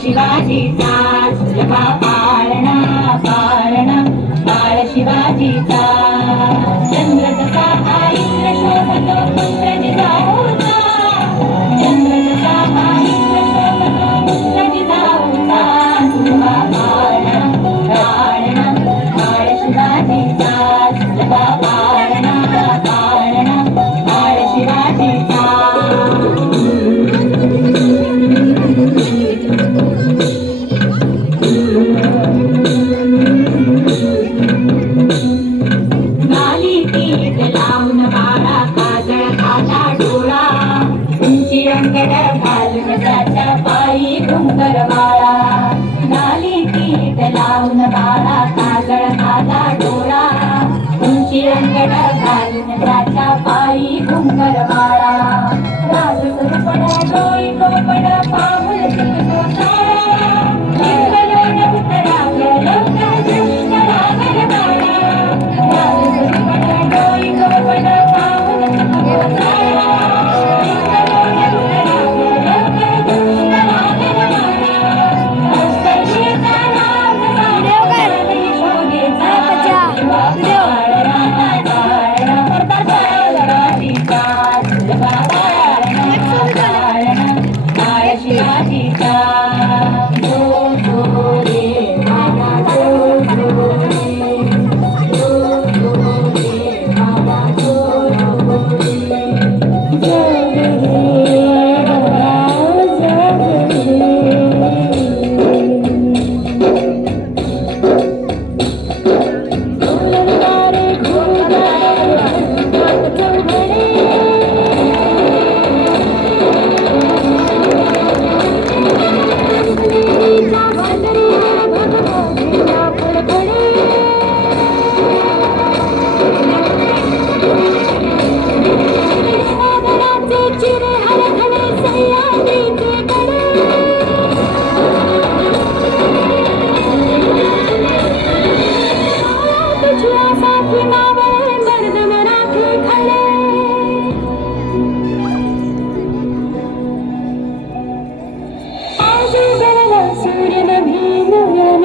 शिवाजी घाल घालून पायी घुंगर माळा नाली पीठ लावून बाळा कागळ आला डोळा. तुमची अंगड घालून त्याच्या पायी डोंगर माळा घालून पडा Thank you. సూర్యుల భీమ వేల